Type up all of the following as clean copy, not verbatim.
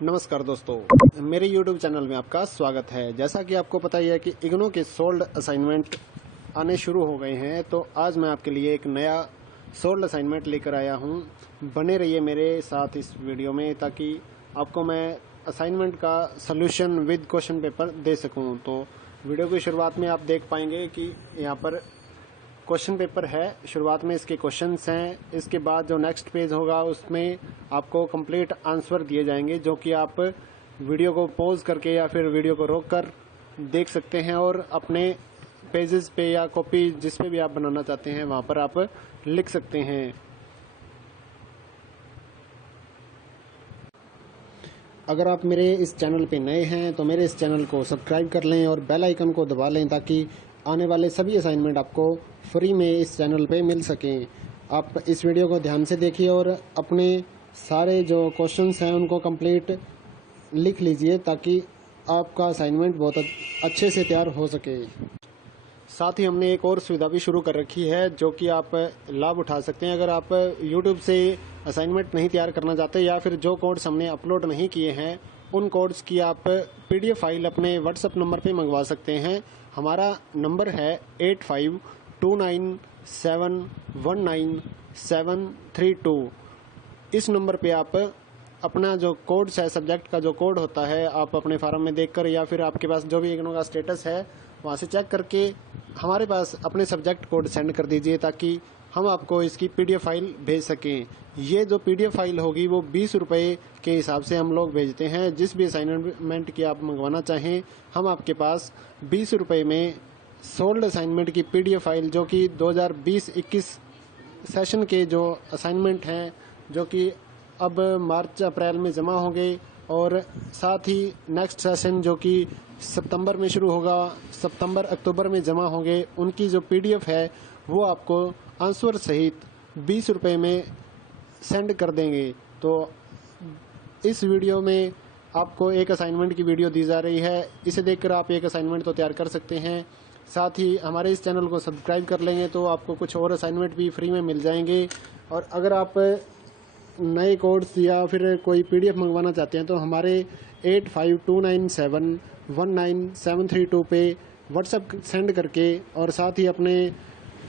नमस्कार दोस्तों, मेरे YouTube चैनल में आपका स्वागत है। जैसा कि आपको पता ही है कि इग्नू के सोल्ड असाइनमेंट आने शुरू हो गए हैं, तो आज मैं आपके लिए एक नया सोल्ड असाइनमेंट लेकर आया हूं। बने रहिए मेरे साथ इस वीडियो में ताकि आपको मैं असाइनमेंट का सॉल्यूशन विद क्वेश्चन पेपर दे सकूं। तो वीडियो की शुरुआत में आप देख पाएंगे कि यहाँ पर क्वेश्चन पेपर है। शुरुआत में इसके क्वेश्चंस हैं, इसके बाद जो नेक्स्ट पेज होगा उसमें आपको कंप्लीट आंसर दिए जाएंगे, जो कि आप वीडियो को पॉज करके या फिर वीडियो को रोक कर देख सकते हैं और अपने पेजेस पे या कॉपी जिस पे भी आप बनाना चाहते हैं वहां पर आप लिख सकते हैं। अगर आप मेरे इस चैनल पे नए हैं तो मेरे इस चैनल को सब्सक्राइब कर लें और बेल आइकन को दबा लें ताकि आने वाले सभी असाइनमेंट आपको फ्री में इस चैनल पे मिल सकें। आप इस वीडियो को ध्यान से देखिए और अपने सारे जो क्वेश्चंस हैं उनको कंप्लीट लिख लीजिए ताकि आपका असाइनमेंट बहुत अच्छे से तैयार हो सके। साथ ही हमने एक और सुविधा भी शुरू कर रखी है जो कि आप लाभ उठा सकते हैं। अगर आप YouTube से असाइनमेंट नहीं तैयार करना चाहते या फिर जो कोड्स हमने अपलोड नहीं किए हैं उन कोड्स की आप PDF फाइल अपने WhatsApp नंबर पे मंगवा सकते हैं। हमारा नंबर है 8529719732। इस नंबर पे आप अपना जो कोड्स है, सब्जेक्ट का जो कोड होता है, आप अपने फार्म में देखकर या फिर आपके पास जो भी इग्नू का स्टेटस है वहाँ से चेक करके हमारे पास अपने सब्जेक्ट कोड सेंड कर दीजिए ताकि हम आपको इसकी PDF फाइल भेज सकें। ये जो PDF फाइल होगी वो 20 रुपये के हिसाब से हम लोग भेजते हैं। जिस भी असाइनमेंट की आप मंगवाना चाहें हम आपके पास 20 रुपये में सोल्ड असाइनमेंट की PDF फाइल, जो कि 2020-21 सेशन के जो असाइनमेंट हैं जो कि अब मार्च अप्रैल में जमा होंगे और साथ ही नेक्स्ट सेशन जो कि सितंबर में शुरू होगा, सितंबर अक्टूबर में जमा होंगे, उनकी जो PDF है वो आपको आंसर सहित 20 रुपये में सेंड कर देंगे। तो इस वीडियो में आपको एक असाइनमेंट की वीडियो दी जा रही है, इसे देखकर आप एक असाइनमेंट तो तैयार कर सकते हैं। साथ ही हमारे इस चैनल को सब्सक्राइब कर लेंगे तो आपको कुछ और असाइनमेंट भी फ्री में मिल जाएंगे। और अगर आप नए कोड्स या फिर कोई PDF मंगवाना चाहते हैं तो हमारे 8529719732 पे WhatsApp सेंड करके और साथ ही अपने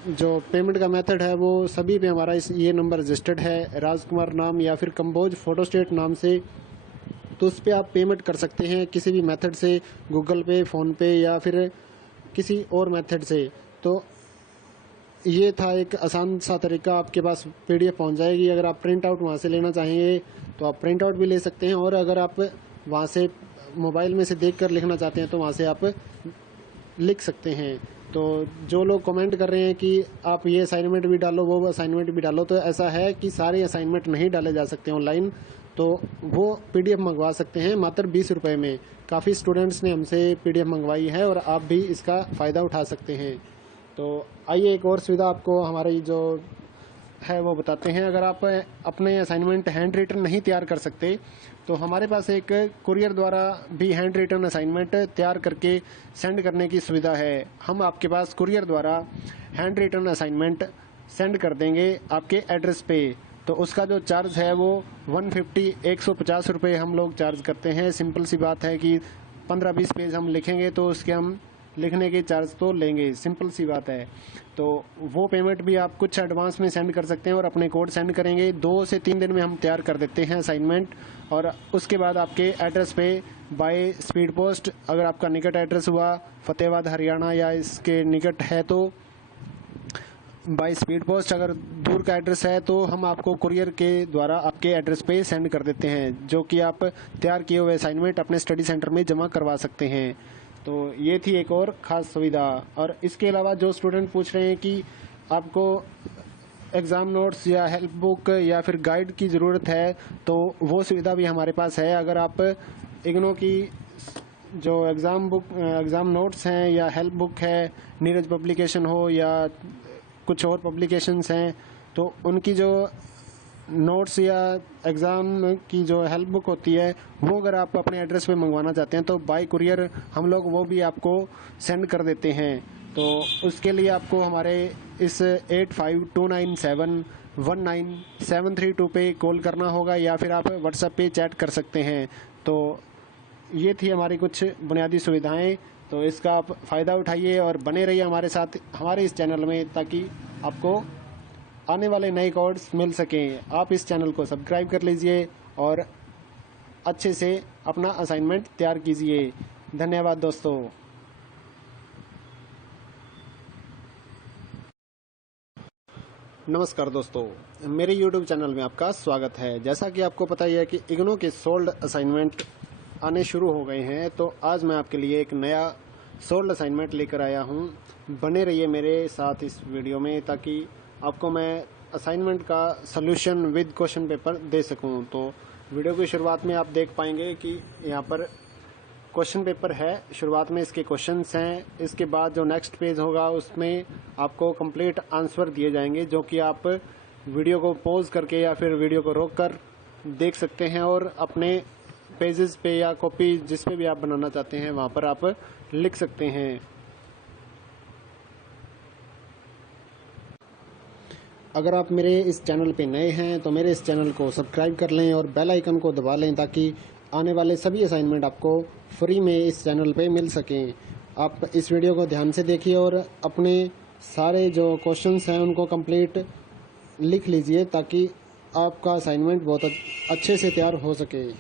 जो पेमेंट का मेथड है वो सभी पे हमारा ये नंबर रजिस्टर्ड है, राजकुमार नाम या फिर कंबोज फोटोस्टेट नाम से, तो उस पर आप पेमेंट कर सकते हैं किसी भी मेथड से, गूगल पे, फ़ोन पे या फिर किसी और मेथड से। तो ये था एक आसान सा तरीका, आपके पास PDF पहुंच जाएगी। अगर आप प्रिंट आउट वहाँ से लेना चाहेंगे तो आप प्रिंट आउट भी ले सकते हैं और अगर आप वहाँ से मोबाइल में से देखकर लिखना चाहते हैं तो वहाँ से आप लिख सकते हैं। तो जो लोग कमेंट कर रहे हैं कि आप ये असाइनमेंट भी डालो, वो असाइनमेंट भी डालो, तो ऐसा है कि सारे असाइनमेंट नहीं डाले जा सकते ऑनलाइन, तो वो PDF मंगवा सकते हैं मात्र 20 रुपये में। काफ़ी स्टूडेंट्स ने हमसे PDF मंगवाई है और आप भी इसका फ़ायदा उठा सकते हैं। तो आइए एक और सुविधा आपको हमारी जो है वो बताते हैं। अगर आप अपने असाइनमेंट हैंड रिटन नहीं तैयार कर सकते तो हमारे पास एक कुरियर द्वारा भी हैंड रिटन असाइनमेंट तैयार करके सेंड करने की सुविधा है। हम आपके पास कुरियर द्वारा हैंड रिटन असाइनमेंट सेंड कर देंगे आपके एड्रेस पे। तो उसका जो चार्ज है वो 150 रुपये हम लोग चार्ज करते हैं। सिंपल सी बात है कि 15-20 पेज हम लिखेंगे तो उसके हम लिखने के चार्ज तो लेंगे, सिंपल सी बात है। तो वो पेमेंट भी आप कुछ एडवांस में सेंड कर सकते हैं और अपने कोड सेंड करेंगे। 2 से 3 दिन में हम तैयार कर देते हैं असाइनमेंट और उसके बाद आपके एड्रेस पे बाय स्पीड पोस्ट, अगर आपका निकट एड्रेस हुआ फतेहाबाद हरियाणा या इसके निकट है तो बाय स्पीड पोस्ट, अगर दूर का एड्रेस है तो हम आपको कुरियर के द्वारा आपके एड्रेस पे सेंड कर देते हैं, जो कि आप तैयार किए हुए असाइनमेंट अपने स्टडी सेंटर में जमा करवा सकते हैं। तो ये थी एक और ख़ास सुविधा। और इसके अलावा जो स्टूडेंट पूछ रहे हैं कि आपको एग्ज़ाम नोट्स या हेल्प बुक या फिर गाइड की ज़रूरत है तो वो सुविधा भी हमारे पास है। अगर आप इग्नू की जो एग्ज़ाम नोट्स हैं या हेल्प बुक है, नीरज पब्लिकेशन हो या कुछ और पब्लिकेशंस हैं, तो उनकी जो नोट्स या एग्ज़ाम की जो हेल्प बुक होती है वो अगर आप अपने एड्रेस पे मंगवाना चाहते हैं तो बाय कुरियर हम लोग वो भी आपको सेंड कर देते हैं। तो उसके लिए आपको हमारे इस 19732 पे कॉल करना होगा या फिर आप व्हाट्सएप पे चैट कर सकते हैं। तो ये थी हमारी कुछ बुनियादी सुविधाएं। तो इसका आप फ़ायदा उठाइए और बने रहिए हमारे साथ हमारे इस चैनल में, ताकि आपको आने वाले नए कोर्स मिल सकें। आप इस चैनल को सब्सक्राइब कर लीजिए और अच्छे से अपना असाइनमेंट तैयार कीजिए। धन्यवाद दोस्तों। नमस्कार दोस्तों, मेरे YouTube चैनल में आपका स्वागत है। जैसा कि आपको पता ही है कि इग्नू के सोल्ड असाइनमेंट आने शुरू हो गए हैं, तो आज मैं आपके लिए एक नया सोल्ड असाइनमेंट लेकर आया हूं। बने रहिए मेरे साथ इस वीडियो में, ताकि आपको मैं असाइनमेंट का सॉल्यूशन विद क्वेश्चन पेपर दे सकूं। तो वीडियो की शुरुआत में आप देख पाएंगे कि यहाँ पर क्वेश्चन पेपर है। शुरुआत में इसके क्वेश्चंस हैं, इसके बाद जो नेक्स्ट पेज होगा उसमें आपको कंप्लीट आंसर दिए जाएंगे, जो कि आप वीडियो को पॉज करके या फिर वीडियो को रोक कर देख सकते हैं और अपने पेजेस पे या कॉपी जिस पे भी आप बनाना चाहते हैं वहाँ पर आप लिख सकते हैं। अगर आप मेरे इस चैनल पे नए हैं तो मेरे इस चैनल को सब्सक्राइब कर लें और बेल आइकन को दबा लें, ताकि आने वाले सभी असाइनमेंट आपको फ्री में इस चैनल पे मिल सकें। आप इस वीडियो को ध्यान से देखिए और अपने सारे जो क्वेश्चंस हैं उनको कंप्लीट लिख लीजिए, ताकि आपका असाइनमेंट बहुत अच्छे से तैयार हो सके।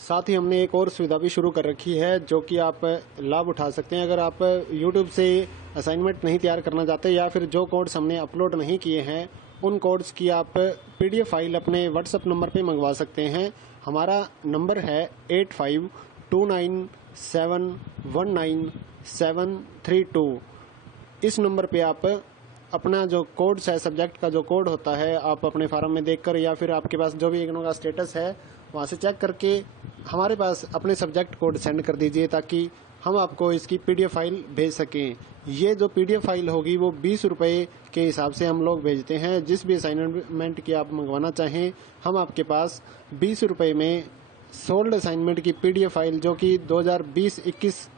साथ ही हमने एक और सुविधा भी शुरू कर रखी है, जो कि आप लाभ उठा सकते हैं। अगर आप YouTube से असाइनमेंट नहीं तैयार करना चाहते या फिर जो कोड्स हमने अपलोड नहीं किए हैं उन कोड्स की आप PDF फाइल अपने WhatsApp नंबर पे मंगवा सकते हैं। हमारा नंबर है 8529719732। इस नंबर पे आप अपना जो कोड्स है, सब्जेक्ट का जो कोड होता है, आप अपने फार्म में देखकर या फिर आपके पास जो भी इग्नू का स्टेटस है वहाँ से चेक करके हमारे पास अपने सब्जेक्ट कोड सेंड कर दीजिए, ताकि हम आपको इसकी PDF फाइल भेज सकें। ये जो PDF फाइल होगी वो 20 रुपये के हिसाब से हम लोग भेजते हैं। जिस भी असाइनमेंट की आप मंगवाना चाहें, हम आपके पास 20 रुपये में सोल्ड असाइनमेंट की PDF फाइल, जो कि 2020-21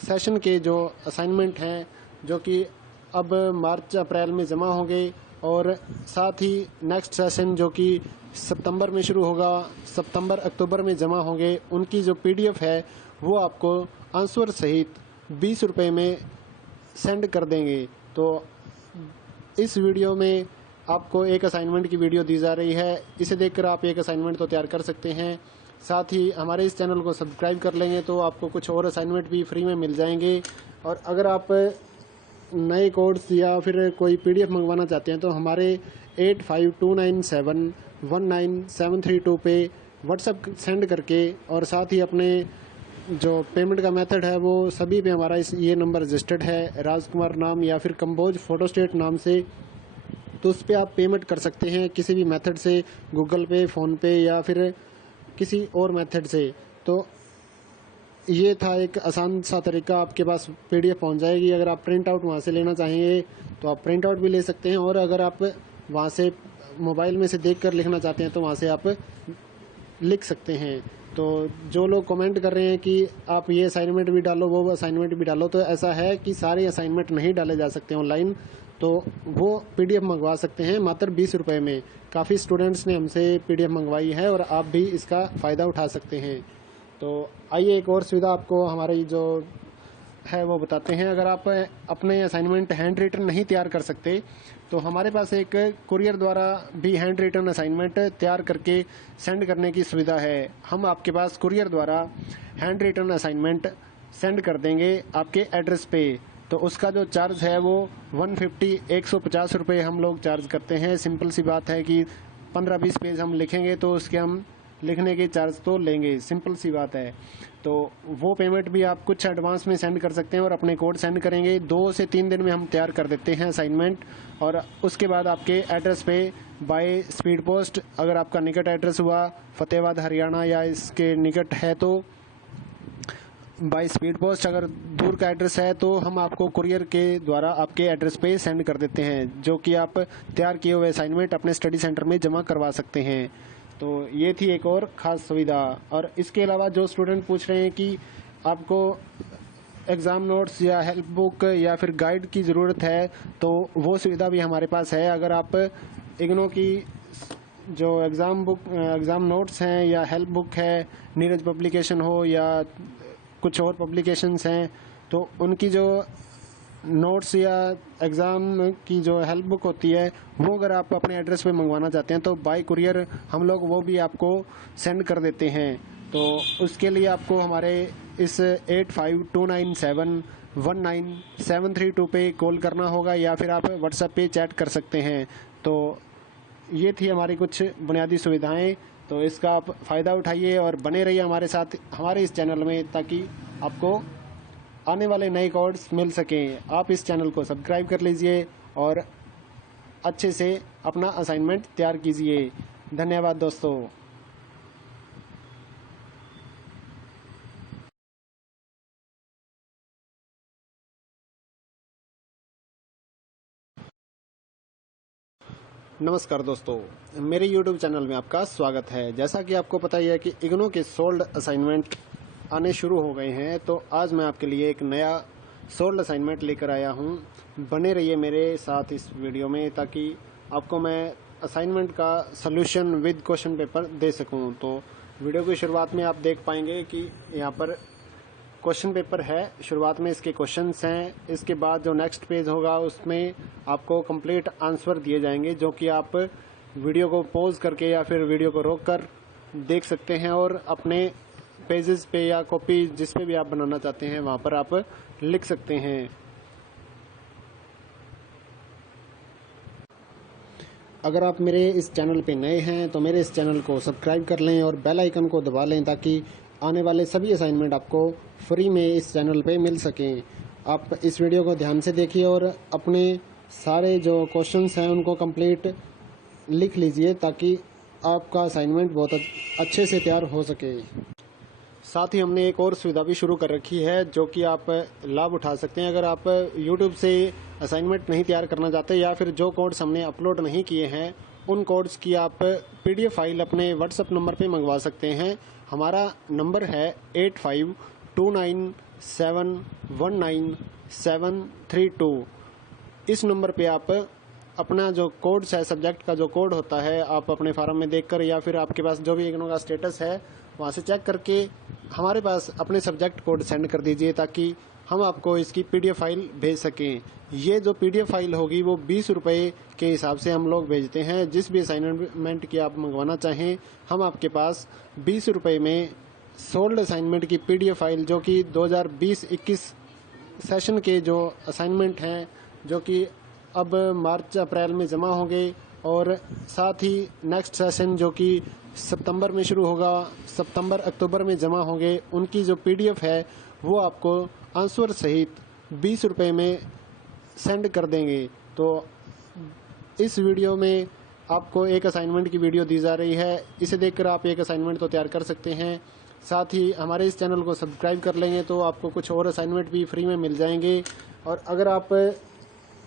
सेशन के जो असाइनमेंट हैं, जो कि अब मार्च अप्रैल में जमा होंगे, और साथ ही नेक्स्ट सेशन जो कि सितंबर में शुरू होगा, सितंबर अक्टूबर में जमा होंगे, उनकी जो PDF है वो आपको आंसर सहित 20 रुपये में सेंड कर देंगे। तो इस वीडियो में आपको एक असाइनमेंट की वीडियो दी जा रही है, इसे देखकर आप एक असाइनमेंट तो तैयार कर सकते हैं। साथ ही हमारे इस चैनल को सब्सक्राइब कर लेंगे तो आपको कुछ और असाइनमेंट भी फ्री में मिल जाएंगे। और अगर आप नए कोड्स या फिर कोई PDF मंगवाना चाहते हैं तो हमारे 8529719732 पे व्हाट्सएप सेंड करके और साथ ही अपने जो पेमेंट का मेथड है वो सभी पे हमारा ये नंबर रजिस्टर्ड है, राजकुमार नाम या फिर कंबोज फोटोस्टेट नाम से। तो उस पर आप पेमेंट कर सकते हैं किसी भी मेथड से, गूगल पे, फ़ोन पे या फिर किसी और मेथड से। तो ये था एक आसान सा तरीका, आपके पास PDF पहुंच जाएगी। अगर आप प्रिंट आउट वहाँ से लेना चाहेंगे तो आप प्रिंट आउट भी ले सकते हैं, और अगर आप वहाँ से मोबाइल में से देखकर लिखना चाहते हैं तो वहाँ से आप लिख सकते हैं। तो जो लोग कमेंट कर रहे हैं कि आप ये असाइनमेंट भी डालो, वो असाइनमेंट भी डालो, तो ऐसा है कि सारे असाइनमेंट नहीं डाले जा सकते ऑनलाइन, तो वो PDF मंगवा सकते हैं मात्र 20 रुपये में। काफ़ी स्टूडेंट्स ने हमसे PDF मंगवाई है और आप भी इसका फ़ायदा उठा सकते हैं। तो आइए एक और सुविधा आपको हमारी जो है वो बताते हैं। अगर आप अपने असाइनमेंट हैंड रिटन नहीं तैयार कर सकते तो हमारे पास एक कुरियर द्वारा भी हैंड रिटन असाइनमेंट तैयार करके सेंड करने की सुविधा है। हम आपके पास कुरियर द्वारा हैंड रिटन असाइनमेंट सेंड कर देंगे आपके एड्रेस पे। तो उसका जो चार्ज है वो 150 रुपये हम लोग चार्ज करते हैं। सिंपल सी बात है कि 15-20 पेज हम लिखेंगे तो उसके हम लिखने के चार्ज तो लेंगे, सिंपल सी बात है। तो वो पेमेंट भी आप कुछ एडवांस में सेंड कर सकते हैं और अपने कोड सेंड करेंगे। 2 से 3 दिन में हम तैयार कर देते हैं असाइनमेंट, और उसके बाद आपके एड्रेस पे बाय स्पीड पोस्ट, अगर आपका निकट एड्रेस हुआ फतेहाबाद हरियाणा या इसके निकट है तो बाय स्पीड पोस्ट, अगर दूर का एड्रेस है तो हम आपको कुरियर के द्वारा आपके एड्रेस पे सेंड कर देते हैं, जो कि आप तैयार किए हुए असाइनमेंट अपने स्टडी सेंटर में जमा करवा सकते हैं। तो ये थी एक और ख़ास सुविधा। और इसके अलावा जो स्टूडेंट पूछ रहे हैं कि आपको एग्ज़ाम नोट्स या हेल्प बुक या फिर गाइड की ज़रूरत है, तो वो सुविधा भी हमारे पास है। अगर आप इग्नो की जो एग्ज़ाम नोट्स हैं या हेल्प बुक है, नीरज पब्लिकेशन हो या कुछ और पब्लिकेशंस हैं, तो उनकी जो नोट्स या एग्ज़ाम की जो हेल्प बुक होती है वो अगर आप अपने एड्रेस पे मंगवाना चाहते हैं तो बाय कुरियर हम लोग वो भी आपको सेंड कर देते हैं। तो उसके लिए आपको हमारे इस 8529719732 पे कॉल करना होगा या फिर आप व्हाट्सएप पे चैट कर सकते हैं। तो ये थी हमारी कुछ बुनियादी सुविधाएं, तो इसका आप फ़ायदा उठाइए और बने रहिए हमारे साथ हमारे इस चैनल में, ताकि आपको आने वाले नए कोर्स मिल सकें। आप इस चैनल को सब्सक्राइब कर लीजिए और अच्छे से अपना असाइनमेंट तैयार कीजिए। धन्यवाद दोस्तों। नमस्कार दोस्तों, मेरे YouTube चैनल में आपका स्वागत है। जैसा कि आपको पता ही है कि इग्नो के सोल्ड असाइनमेंट आने शुरू हो गए हैं, तो आज मैं आपके लिए एक नया सोल्ड असाइनमेंट लेकर आया हूं। बने रहिए मेरे साथ इस वीडियो में, ताकि आपको मैं असाइनमेंट का सॉल्यूशन विद क्वेश्चन पेपर दे सकूं। तो वीडियो की शुरुआत में आप देख पाएंगे कि यहाँ पर क्वेश्चन पेपर है। शुरुआत में इसके क्वेश्चंस हैं, इसके बाद जो नेक्स्ट पेज होगा उसमें आपको कंप्लीट आंसर दिए जाएंगे, जो कि आप वीडियो को पॉज करके या फिर वीडियो को रोक कर देख सकते हैं और अपने पेजेस पे या कॉपी जिस पे भी आप बनाना चाहते हैं वहाँ पर आप लिख सकते हैं। अगर आप मेरे इस चैनल पे नए हैं तो मेरे इस चैनल को सब्सक्राइब कर लें और बेल आइकन को दबा लें, ताकि आने वाले सभी असाइनमेंट आपको फ्री में इस चैनल पे मिल सकें। आप इस वीडियो को ध्यान से देखिए और अपने सारे जो क्वेश्चंस हैं उनको कंप्लीट लिख लीजिए, ताकि आपका असाइनमेंट बहुत अच्छे से तैयार हो सके। साथ ही हमने एक और सुविधा भी शुरू कर रखी है, जो कि आप लाभ उठा सकते हैं। अगर आप YouTube से असाइनमेंट नहीं तैयार करना चाहते या फिर जो कोड्स हमने अपलोड नहीं किए हैं उन कोड्स की आप PDF फाइल अपने WhatsApp नंबर पे मंगवा सकते हैं। हमारा नंबर है 8529719732। इस नंबर पे आप अपना जो कोड्स है, सब्जेक्ट का जो कोड होता है, आप अपने फार्म में देखकर या फिर आपके पास जो भी इग्नो का स्टेटस है वहाँ से चेक करके हमारे पास अपने सब्जेक्ट कोड सेंड कर दीजिए, ताकि हम आपको इसकी PDF फाइल भेज सकें। ये जो PDF फाइल होगी वो 20 रुपये के हिसाब से हम लोग भेजते हैं। जिस भी असाइनमेंट की आप मंगवाना चाहें, हम आपके पास 20 रुपये में सोल्ड असाइनमेंट की PDF फाइल, जो कि 2020-21 सेशन के जो असाइनमेंट हैं, जो कि अब मार्च अप्रैल में जमा होंगे, और साथ ही नेक्स्ट सेशन जो कि सितंबर में शुरू होगा, सितंबर अक्टूबर में जमा होंगे, उनकी जो PDF है वो आपको आंसर सहित 20 रुपये में सेंड कर देंगे। तो इस वीडियो में आपको एक असाइनमेंट की वीडियो दी जा रही है, इसे देखकर आप एक असाइनमेंट तो तैयार कर सकते हैं। साथ ही हमारे इस चैनल को सब्सक्राइब कर लेंगे तो आपको कुछ और असाइनमेंट भी फ्री में मिल जाएंगे। और अगर आप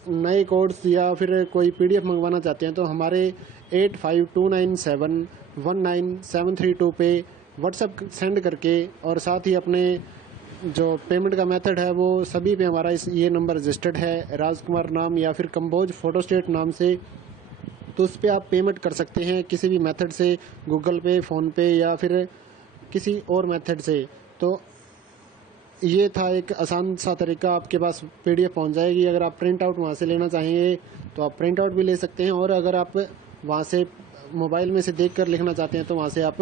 नए कोड्स या फिर कोई PDF मंगवाना चाहते हैं तो हमारे 8529719732 पे व्हाट्सएप सेंड करके और साथ ही अपने जो पेमेंट का मेथड है वो सभी पे हमारा ये नंबर रजिस्टर्ड है, राजकुमार नाम या फिर कंबोज फोटोस्टेट नाम से। तो उस पर आप पेमेंट कर सकते हैं किसी भी मेथड से, गूगल पे, फ़ोन पे या फिर किसी और मेथड से। तो ये था एक आसान सा तरीका, आपके पास PDF पहुंच जाएगी। अगर आप प्रिंट आउट वहाँ से लेना चाहेंगे तो आप प्रिंट आउट भी ले सकते हैं, और अगर आप वहाँ से मोबाइल में से देखकर लिखना चाहते हैं तो वहाँ से आप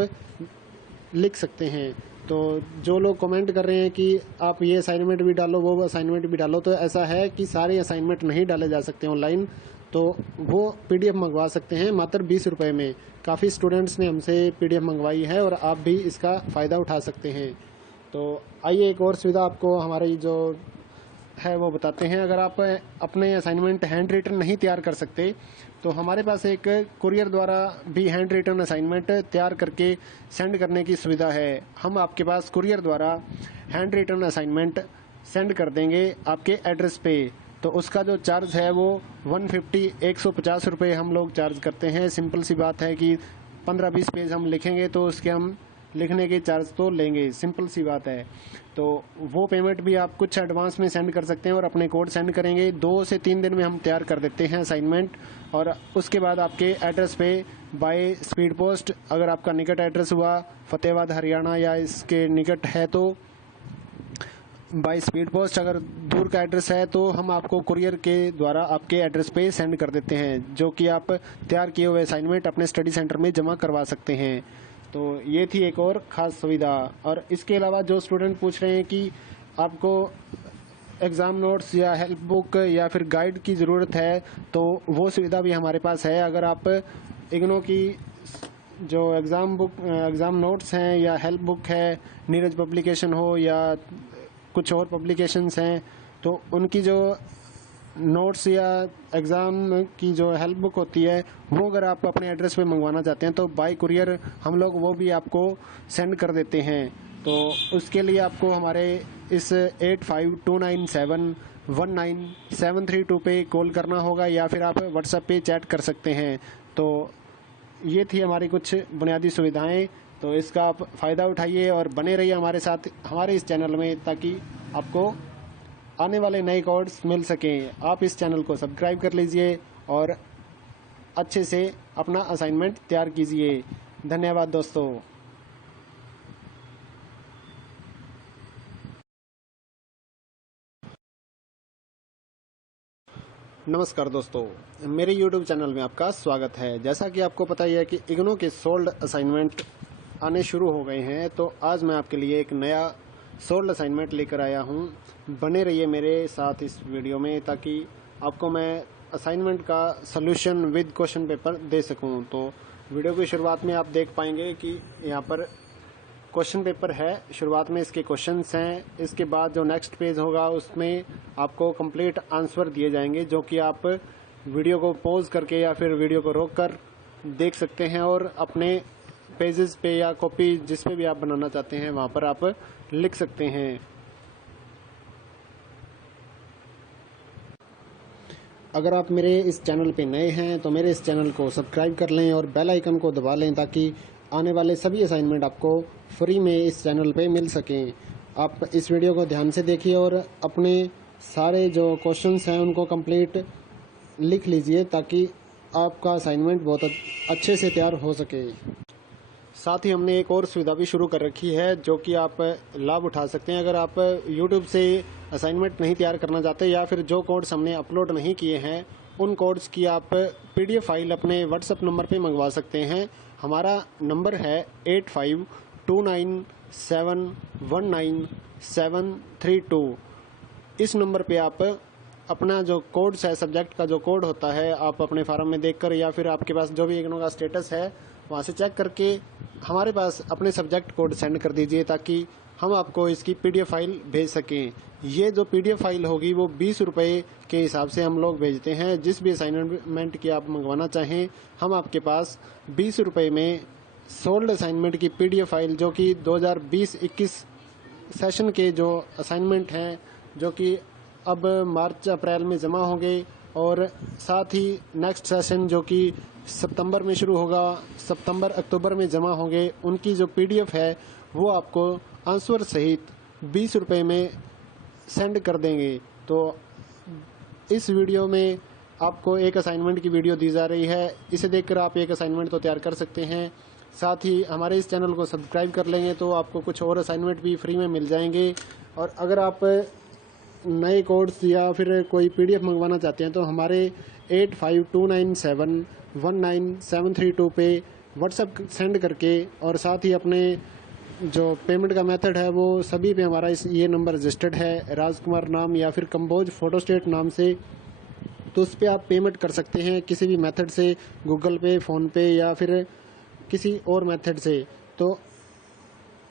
लिख सकते हैं। तो जो लोग कमेंट कर रहे हैं कि आप ये असाइनमेंट भी डालो, वो असाइनमेंट भी डालो, तो ऐसा है कि सारे असाइनमेंट नहीं डाले जा सकते ऑनलाइन, तो वो PDF मंगवा सकते हैं मात्र 20 रुपये में। काफ़ी स्टूडेंट्स ने हमसे PDF मंगवाई है और आप भी इसका फ़ायदा उठा सकते हैं। तो आइए एक और सुविधा आपको हमारी जो है वो बताते हैं। अगर आप अपने असाइनमेंट हैंड रिटन नहीं तैयार कर सकते तो हमारे पास एक कुरियर द्वारा भी हैंड रिटन असाइनमेंट तैयार करके सेंड करने की सुविधा है। हम आपके पास कुरियर द्वारा हैंड रिटन असाइनमेंट सेंड कर देंगे आपके एड्रेस पे। तो उसका जो चार्ज है वो 150 रुपये हम लोग चार्ज करते हैं। सिंपल सी बात है कि 15-20 पेज हम लिखेंगे तो उसके हम लिखने के चार्ज तो लेंगे, सिंपल सी बात है। तो वो पेमेंट भी आप कुछ एडवांस में सेंड कर सकते हैं और अपने कोड सेंड करेंगे। 2 से 3 दिन में हम तैयार कर देते हैं असाइनमेंट, और उसके बाद आपके एड्रेस पे बाय स्पीड पोस्ट, अगर आपका निकट एड्रेस हुआ फतेहाबाद हरियाणा या इसके निकट है तो बाय स्पीड पोस्ट, अगर दूर का एड्रेस है तो हम आपको कुरियर के द्वारा आपके एड्रेस पे सेंड कर देते हैं, जो कि आप तैयार किए हुए असाइनमेंट अपने स्टडी सेंटर में जमा करवा सकते हैं। तो ये थी एक और ख़ास सुविधा। और इसके अलावा जो स्टूडेंट पूछ रहे हैं कि आपको एग्ज़ाम नोट्स या हेल्प बुक या फिर गाइड की ज़रूरत है, तो वो सुविधा भी हमारे पास है। अगर आप इग्नो की जो एग्ज़ाम नोट्स हैं या हेल्प बुक है, नीरज पब्लिकेशन हो या कुछ और पब्लिकेशंस हैं, तो उनकी जो नोट्स या एग्ज़ाम की जो हेल्प बुक होती है वो अगर आप अपने एड्रेस पे मंगवाना चाहते हैं तो बाय कुरियर हम लोग वो भी आपको सेंड कर देते हैं। तो उसके लिए आपको हमारे इस 8529719732 पे कॉल करना होगा या फिर आप व्हाट्सएप पे चैट कर सकते हैं। तो ये थी हमारी कुछ बुनियादी सुविधाएं। तो इसका आप फ़ायदा उठाइए और बने रहिए हमारे साथ हमारे इस चैनल में, ताकि आपको आने वाले नए कोड्स मिल सकें। आप इस चैनल को सब्सक्राइब कर लीजिए और अच्छे से अपना असाइनमेंट तैयार कीजिए। धन्यवाद दोस्तों। नमस्कार दोस्तों, मेरे YouTube चैनल में आपका स्वागत है। जैसा कि आपको पता ही है कि इग्नो के सोल्ड असाइनमेंट आने शुरू हो गए हैं, तो आज मैं आपके लिए एक नया सोल्ड असाइनमेंट लेकर आया हूं। बने रहिए मेरे साथ इस वीडियो में, ताकि आपको मैं असाइनमेंट का सॉल्यूशन विद क्वेश्चन पेपर दे सकूं। तो वीडियो की शुरुआत में आप देख पाएंगे कि यहाँ पर क्वेश्चन पेपर है। शुरुआत में इसके क्वेश्चंस हैं, इसके बाद जो नेक्स्ट पेज होगा उसमें आपको कंप्लीट आंसर दिए जाएंगे, जो कि आप वीडियो को पॉज करके या फिर वीडियो को रोक कर देख सकते हैं और अपने पेजेस पे या कॉपी जिस पे भी आप बनाना चाहते हैं वहाँ पर आप लिख सकते हैं। अगर आप मेरे इस चैनल पे नए हैं तो मेरे इस चैनल को सब्सक्राइब कर लें और बेल आइकन को दबा लें, ताकि आने वाले सभी असाइनमेंट आपको फ्री में इस चैनल पे मिल सकें। आप इस वीडियो को ध्यान से देखिए और अपने सारे जो क्वेश्चंस हैं उनको कंप्लीट लिख लीजिए, ताकि आपका असाइनमेंट बहुत अच्छे से तैयार हो सके। साथ ही हमने एक और सुविधा भी शुरू कर रखी है, जो कि आप लाभ उठा सकते हैं। अगर आप YouTube से असाइनमेंट नहीं तैयार करना चाहते या फिर जो कोड्स हमने अपलोड नहीं किए हैं उन कोड्स की आप PDF फाइल अपने WhatsApp नंबर पे मंगवा सकते हैं। हमारा नंबर है 8529719732। इस नंबर पे आप अपना जो कोड्स है, सब्जेक्ट का जो कोड होता है, आप अपने फार्म में देखकर या फिर आपके पास जो भी इग्नो का स्टेटस है वहाँ से चेक करके हमारे पास अपने सब्जेक्ट कोड सेंड कर दीजिए, ताकि हम आपको इसकी PDF फाइल भेज सकें। ये जो PDF फाइल होगी वो 20 रुपये के हिसाब से हम लोग भेजते हैं। जिस भी असाइनमेंट की आप मंगवाना चाहें, हम आपके पास 20 रुपये में सोल्ड असाइनमेंट की PDF फाइल, जो कि 2020-21 सेशन के जो असाइनमेंट हैं, जो कि अब मार्च अप्रैल में जमा होंगे, और साथ ही नेक्स्ट सेशन जो कि सितंबर में शुरू होगा, सितंबर अक्टूबर में जमा होंगे, उनकी जो PDF है वो आपको आंसर सहित 20 रुपये में सेंड कर देंगे। तो इस वीडियो में आपको एक असाइनमेंट की वीडियो दी जा रही है, इसे देखकर आप एक असाइनमेंट तो तैयार कर सकते हैं। साथ ही हमारे इस चैनल को सब्सक्राइब कर लेंगे तो आपको कुछ और असाइनमेंट भी फ्री में मिल जाएंगे। और अगर आप नए कोड्स या फिर कोई PDF मंगवाना चाहते हैं तो हमारे 8529719732 पे व्हाट्सएप सेंड करके, और साथ ही अपने जो पेमेंट का मेथड है वो सभी पे हमारा ये नंबर रजिस्टर्ड है, राजकुमार नाम या फिर कंबोज फोटोस्टेट नाम से। तो उस पर आप पेमेंट कर सकते हैं किसी भी मेथड से, गूगल पे, फ़ोन पे या फिर किसी और मेथड से। तो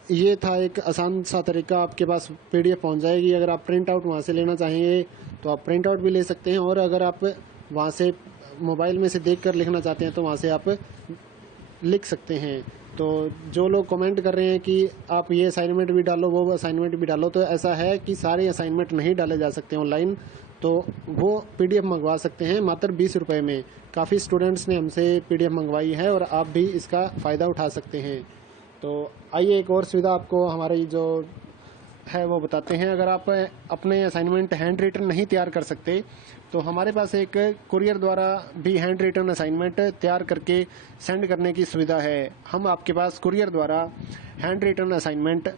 ये था एक आसान सा तरीका, आपके पास PDF पहुंच जाएगी। अगर आप प्रिंट आउट वहाँ से लेना चाहेंगे तो आप प्रिंट आउट भी ले सकते हैं, और अगर आप वहाँ से मोबाइल में से देखकर लिखना चाहते हैं तो वहाँ से आप लिख सकते हैं। तो जो लोग कमेंट कर रहे हैं कि आप ये असाइनमेंट भी डालो, वो असाइनमेंट भी डालो, तो ऐसा है कि सारे असाइनमेंट नहीं डाले जा सकते ऑनलाइन, तो वो PDF मंगवा सकते हैं मात्र 20 रुपये में। काफ़ी स्टूडेंट्स ने हमसे PDF मंगवाई है और आप भी इसका फ़ायदा उठा सकते हैं। तो आइए एक और सुविधा आपको हमारी जो है वो बताते हैं। अगर आप अपने असाइनमेंट हैंड रिटन नहीं तैयार कर सकते तो हमारे पास एक कुरियर द्वारा भी हैंड रिटन असाइनमेंट तैयार करके सेंड करने की सुविधा है। हम आपके पास कुरियर द्वारा हैंड रिटन असाइनमेंट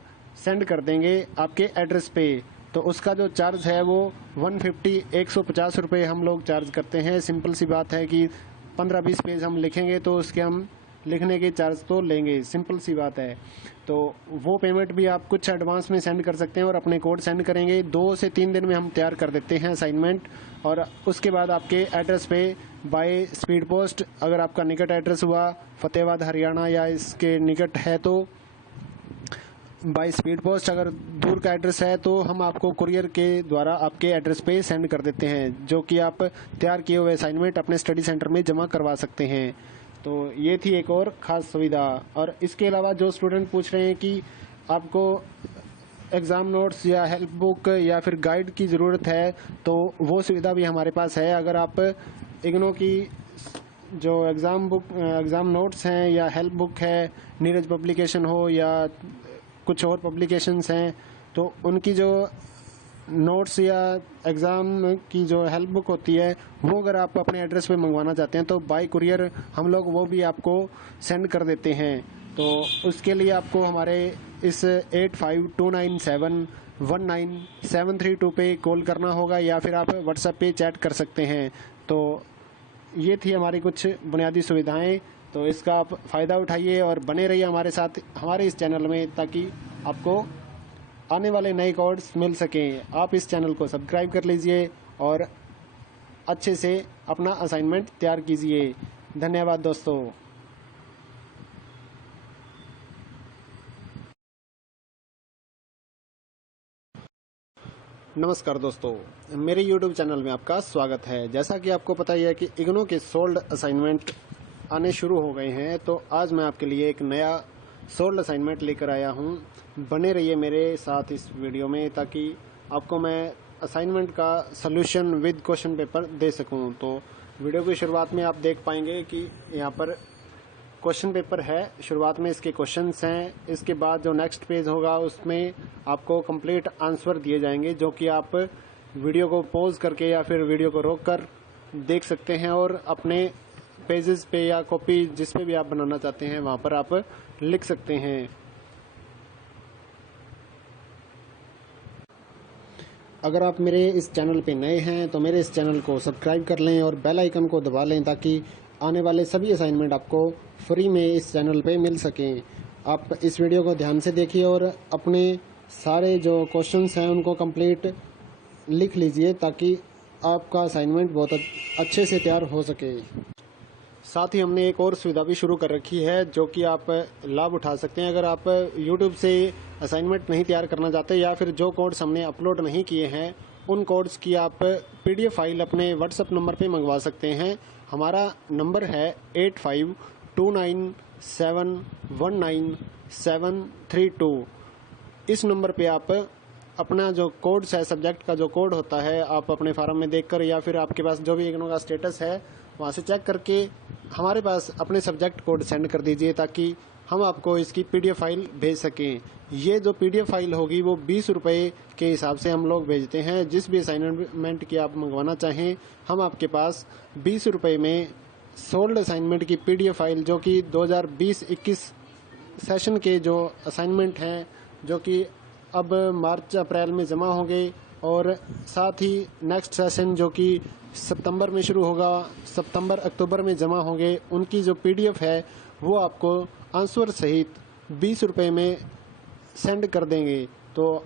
सेंड कर देंगे आपके एड्रेस पे। तो उसका जो चार्ज है वो 150 रुपये हम लोग चार्ज करते हैं। सिंपल सी बात है कि 15-20 पेज हम लिखेंगे तो उसके हम लिखने के चार्ज तो लेंगे, सिंपल सी बात है। तो वो पेमेंट भी आप कुछ एडवांस में सेंड कर सकते हैं और अपने कोड सेंड करेंगे। 2 से 3 दिन में हम तैयार कर देते हैं असाइनमेंट, और उसके बाद आपके एड्रेस पे बाय स्पीड पोस्ट, अगर आपका निकट एड्रेस हुआ फतेहाबाद हरियाणा या इसके निकट है तो बाय स्पीड पोस्ट, अगर दूर का एड्रेस है तो हम आपको कुरियर के द्वारा आपके एड्रेस पे सेंड कर देते हैं, जो कि आप तैयार किए हुए असाइनमेंट अपने स्टडी सेंटर में जमा करवा सकते हैं। तो ये थी एक और ख़ास सुविधा। और इसके अलावा जो स्टूडेंट पूछ रहे हैं कि आपको एग्ज़ाम नोट्स या हेल्प बुक या फिर गाइड की ज़रूरत है, तो वो सुविधा भी हमारे पास है। अगर आप इग्नो की जो एग्ज़ाम नोट्स हैं या हेल्प बुक है, नीरज पब्लिकेशन हो या कुछ और पब्लिकेशंस हैं, तो उनकी जो नोट्स या एग्ज़ाम की जो हेल्प बुक होती है वो अगर आप अपने एड्रेस पे मंगवाना चाहते हैं तो बाय कुरियर हम लोग वो भी आपको सेंड कर देते हैं। तो उसके लिए आपको हमारे इस 8529719732 पे कॉल करना होगा या फिर आप व्हाट्सएप पे चैट कर सकते हैं। तो ये थी हमारी कुछ बुनियादी सुविधाएं। तो इसका आप फ़ायदा उठाइए और बने रहिए हमारे साथ हमारे इस चैनल में, ताकि आपको आने वाले नए कोड्स मिल सकें। आप इस चैनल को सब्सक्राइब कर लीजिए और अच्छे से अपना असाइनमेंट तैयार कीजिए। धन्यवाद दोस्तों। नमस्कार दोस्तों, मेरे YouTube चैनल में आपका स्वागत है। जैसा कि आपको पता ही है कि इग्नो के सोल्ड असाइनमेंट आने शुरू हो गए हैं, तो आज मैं आपके लिए एक नया सोल्ड असाइनमेंट लेकर आया हूं। बने रहिए मेरे साथ इस वीडियो में, ताकि आपको मैं असाइनमेंट का सॉल्यूशन विद क्वेश्चन पेपर दे सकूं। तो वीडियो की शुरुआत में आप देख पाएंगे कि यहाँ पर क्वेश्चन पेपर है। शुरुआत में इसके क्वेश्चंस हैं, इसके बाद जो नेक्स्ट पेज होगा उसमें आपको कंप्लीट आंसर दिए जाएंगे, जो कि आप वीडियो को पॉज करके या फिर वीडियो को रोक कर देख सकते हैं और अपने पेजेस पे या कॉपी जिस पे भी आप बनाना चाहते हैं वहाँ पर आप लिख सकते हैं। अगर आप मेरे इस चैनल पे नए हैं तो मेरे इस चैनल को सब्सक्राइब कर लें और बेल आइकन को दबा लें, ताकि आने वाले सभी असाइनमेंट आपको फ्री में इस चैनल पे मिल सकें। आप इस वीडियो को ध्यान से देखिए और अपने सारे जो क्वेश्चंस हैं उनको कंप्लीट लिख लीजिए, ताकि आपका असाइनमेंट बहुत अच्छे से तैयार हो सके। साथ ही हमने एक और सुविधा भी शुरू कर रखी है, जो कि आप लाभ उठा सकते हैं। अगर आप YouTube से असाइनमेंट नहीं तैयार करना चाहते या फिर जो कोड्स हमने अपलोड नहीं किए हैं उन कोड्स की आप PDF फाइल अपने WhatsApp नंबर पे मंगवा सकते हैं। हमारा नंबर है 8529719732। इस नंबर पे आप अपना जो कोड्स है, सब्जेक्ट का जो कोड होता है, आप अपने फार्म में देखकर या फिर आपके पास जो भी इग्नो का स्टेटस है वहाँ से चेक करके हमारे पास अपने सब्जेक्ट कोड सेंड कर दीजिए, ताकि हम आपको इसकी PDF फाइल भेज सकें। ये जो PDF फाइल होगी वो 20 रुपये के हिसाब से हम लोग भेजते हैं। जिस भी असाइनमेंट की आप मंगवाना चाहें, हम आपके पास 20 रुपये में सोल्ड असाइनमेंट की PDF फाइल, जो कि 2020-21 सेशन के जो असाइनमेंट हैं, जो कि अब मार्च अप्रैल में जमा होंगे, और साथ ही नेक्स्ट सेशन जो कि सितंबर में शुरू होगा, सितंबर अक्टूबर में जमा होंगे, उनकी जो PDF है वो आपको आंसर सहित 20 रुपये में सेंड कर देंगे। तो